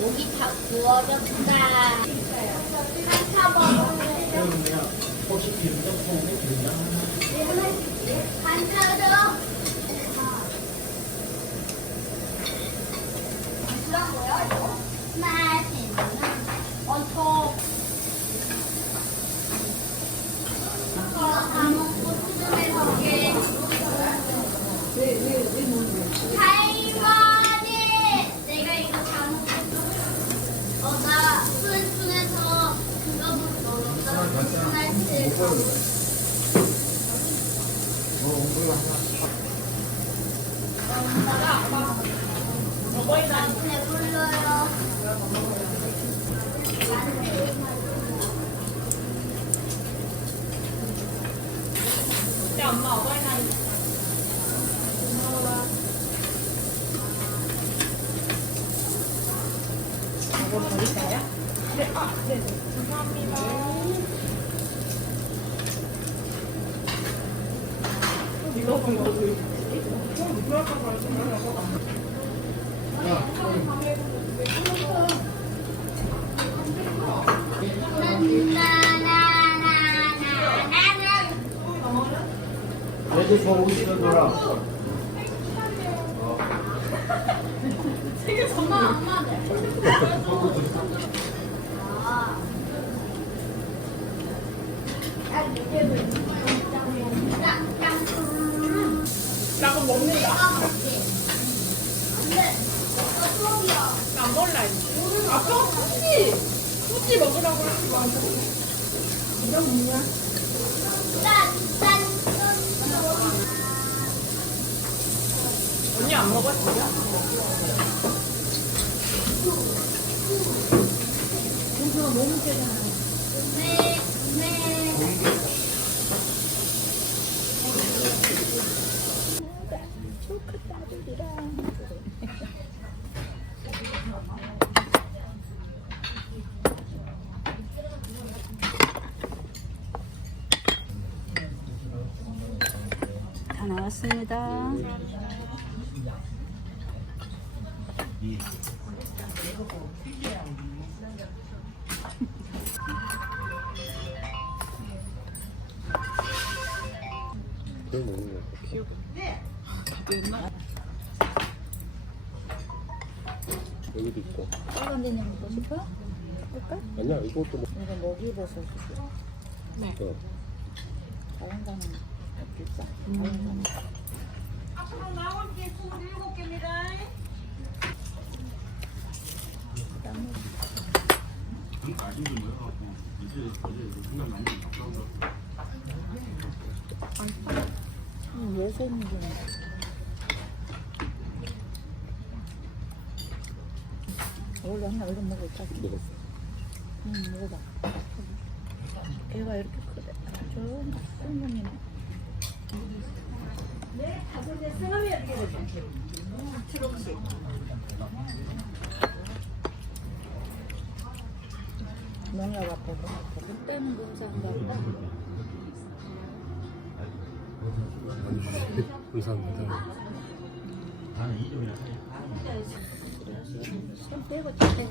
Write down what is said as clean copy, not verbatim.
여기 다 구워졌다. 혹시 김떡볶이 된장 하나? 반찬으로. 그런 거야, 이거? 맛있나? 저. 이거 다 먹고 수준에 먹게. 할머니! 내가 이거 다 먹고. 나 수은순에서 그거 먹었어. 하나씩. 나한테 불러요. 엄마 어버이날 이거 버릴까요? 네, 네. 감사합니다. 이거 본 거도 누가 가서 애들 보고 싶어더라. 엄마. 나가 먹는다. 안돼. 안 먹을라 했지. 아빠 후지 먹으라고 하지 마. 이거 뭐야? 언니 안 먹었어요? 이거 너무 세잖아. 네. 다 나왔습니다. 그걸 먹는 거야. 여기도 있고. 빨간 데님 먹고 싶어? 볼까? 아니야, 이것도 뭐. 이거 먹이버섯. 네. 다른 거는 비싸. 다른 거는. 앞으로 나올 게 27개입니다. 예서 있는 게 원래 하나 이거 먹을까? 먹었어. 먹어봐. 애가 이렇게 크대. 좋은 놈이네. 농약 앞에 그때는 검사한다. 감사합니다. 손 빼고 떼.